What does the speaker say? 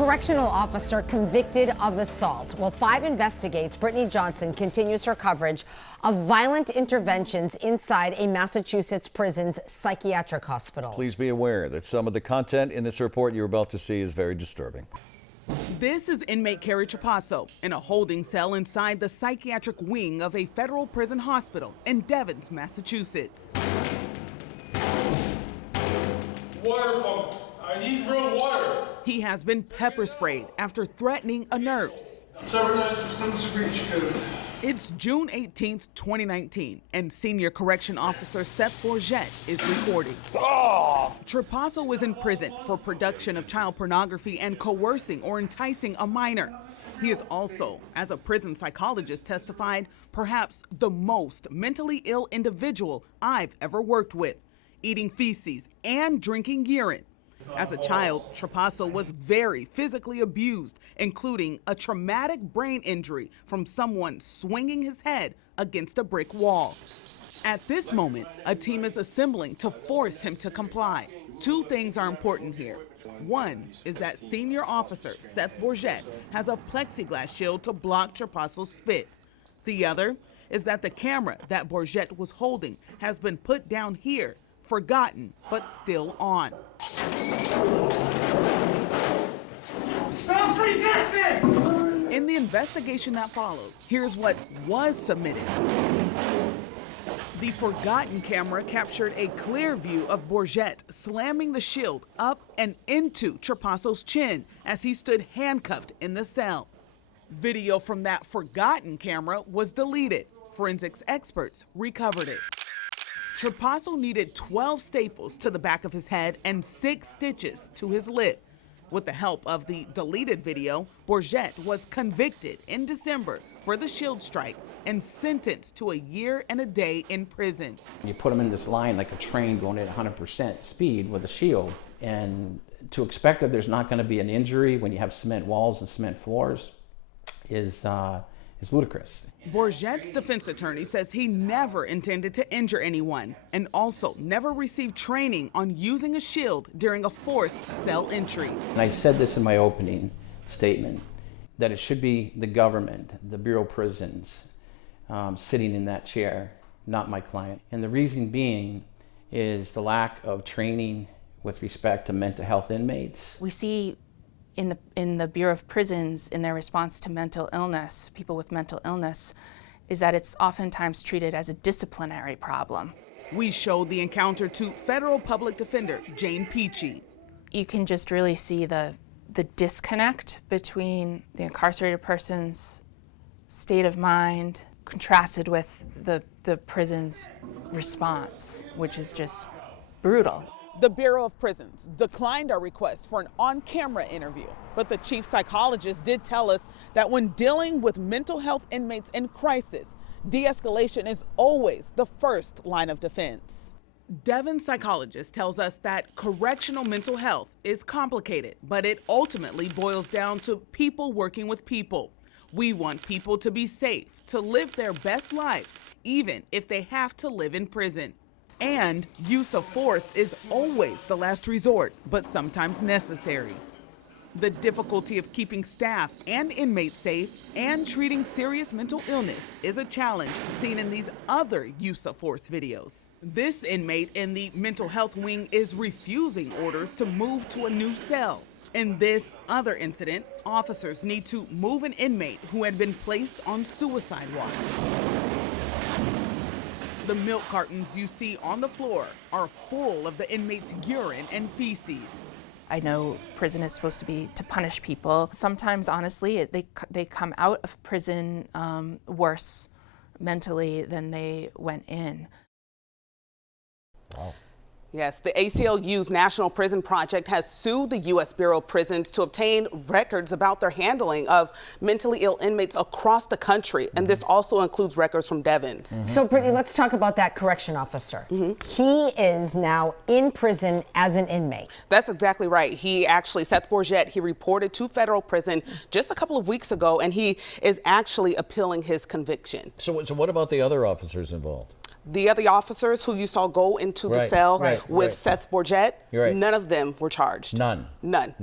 correctional officer convicted of assault. While 5 investigates, Brittany Johnson continues her coverage of violent interventions inside a Massachusetts prison's psychiatric hospital. Please be aware that some of the content in this report you're about to see is very disturbing. This is inmate Carrie Trapasso in a holding cell inside the psychiatric wing of a federal prison hospital in Devens, Massachusetts. Water pump. I need real water. He has been pepper sprayed after threatening a nurse. It's June 18th, 2019, and Senior Correction Officer Seth Bourget is reporting. Trapasso was in prison for production of child pornography and coercing or enticing a minor. He is also, as a prison psychologist testified, perhaps the most mentally ill individual I've ever worked with, eating feces and drinking urine. As a child, Trapasso was very physically abused, including a traumatic brain injury from someone swinging his head against a brick wall. At this moment, a team is assembling to force him to comply. 2 things are important here. One is that senior officer Seth Bourget has a plexiglass shield to block Trapasso's spit. The other is that the camera that Bourget was holding has been put down here, forgotten, but still on. Stop resisting! In the investigation that followed, here's what was submitted. The forgotten camera captured a clear view of Bourget slamming the shield up and into Trapasso's chin as he stood handcuffed in the cell. Video from that forgotten camera was deleted. Forensics experts recovered it. Trapasso needed 12 staples to the back of his head and 6 stitches to his lip. With the help of the deleted video, Bourget was convicted in December for the shield strike and sentenced to a year and a day in prison. You put them in this line like a train going at 100% speed with a shield, and to expect that there's not going to be an injury when you have cement walls and cement floors is ludicrous. Bourget's defense attorney says he never intended to injure anyone and also never received training on using a shield during a forced cell entry. And I said this in my opening statement, that it should be the government, the Bureau of Prisons, sitting in that chair, not my client. And the reason being is the lack of training with respect to mental health inmates. We see in the Bureau of Prisons, in their response to mental illness, people with mental illness, is that it's oftentimes treated as a disciplinary problem. We showed the encounter to federal public defender Jane Peachy. You can just really see the disconnect between the incarcerated person's state of mind contrasted with the prison's response, which is just brutal. The Bureau of Prisons declined our request for an on-camera interview, but the chief psychologist did tell us that when dealing with mental health inmates in crisis, de-escalation is always the first line of defense. Devens psychologist tells us that correctional mental health is complicated, but it ultimately boils down to people working with people. We want people to be safe, to live their best lives, even if they have to live in prison. And use of force is always the last resort, but sometimes necessary. The difficulty of keeping staff and inmates safe and treating serious mental illness is a challenge seen in these other use of force videos. This inmate in the mental health wing is refusing orders to move to a new cell. In this other incident, officers need to move an inmate who had been placed on suicide watch. The milk cartons you see on the floor are full of the inmates' urine and feces. I know prison is supposed to be to punish people. Sometimes, honestly, they come out of prison worse mentally than they went in. Wow. Yes, the ACLU's National Prison Project has sued the U.S. Bureau of Prisons to obtain records about their handling of mentally ill inmates across the country. And this also includes records from Devens. So, Brittany, let's talk about that correction officer. He is now in prison as an inmate. That's exactly right. He actually, Seth Bourget, he reported to federal prison just a couple of weeks ago, and he is actually appealing his conviction. So what about the other officers involved? The other officers who you saw go into the cell with Seth Bourget, none of them were charged. None.